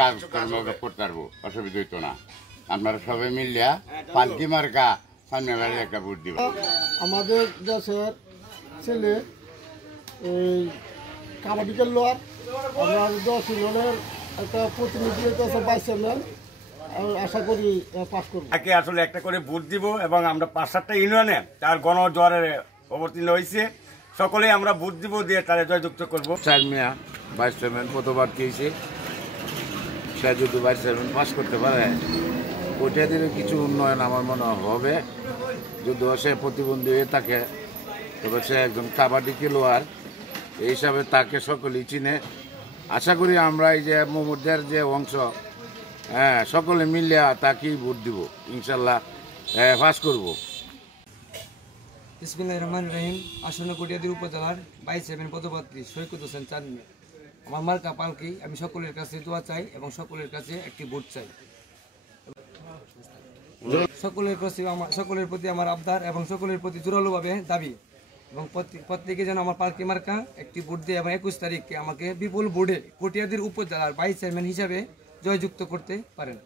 কাজকর্ম করতে পারবো, অসুবিধা হইতো না। আপনারা সবাই মিলিয়া পালকি মার্কা সামনে বাড়ি একটা ভোট দিব। আমাদের দেশের ছেলে এই কাবাডি খেলোয়াড়, আমরা 10 জনের একটা প্রতিনিধি আছে, ভাইস চেয়ারম্যান, আশা করি পাস করবো। তাকে আসলে একটা করে ভোট দিব এবং আমরা 5-7টা ইউনিয়নে তার গণজোয়ারে অবতীর্ণ হয়েছে, সকলেই আমরা ভোট দিব, দিয়ে তারা জয়যুক্ত করবো। চেয়ারম্যান ভাইস চেয়ারম্যান প্রথমবার হয়েছে, সে যদি ভাইস চেয়ারম্যান পাস করতে পারে ওইটা দিয়ে কিছু উন্নয়ন আমার মনে হবে। যদি সে প্রতিবন্ধী হয়ে থাকে তবে সে একজন কাবাডি খেলোয়াড় এই হিসাবে তাকে সকলেই চিনে। আশা করি আমরা এই যে মোহাম্মদের যে অংশ, সকলে মিলিয়া তাকেই ভোট দিব, ইনশাল্লাহ পাস করব। বিসমিল্লাহির রহমানির রহিম। আসন্ন কটিয়াদীর উপজেলার ভাইস চেয়ারম্যান পদপ্রার্থী সৈকত হোসেন চাঁদনি। আমার মার্কা পালকি। আমি সকলের কাছে দোয়া চাই এবং সকলের কাছে একটি ভোট চাই। সকলের প্রতি আমার আবদার এবং সকলের প্রতি জোরালোভাবে দাবি, এবং প্রত্যেকে যেন আমার পালকি মার্কা একটি ভোট দিয়ে এবং 21 তারিখে আমাকে বিপুল ভোটে কটিয়াদীর উপজেলার ভাইস চেয়ারম্যান হিসাবে জয়যুক্ত করতে পারেন।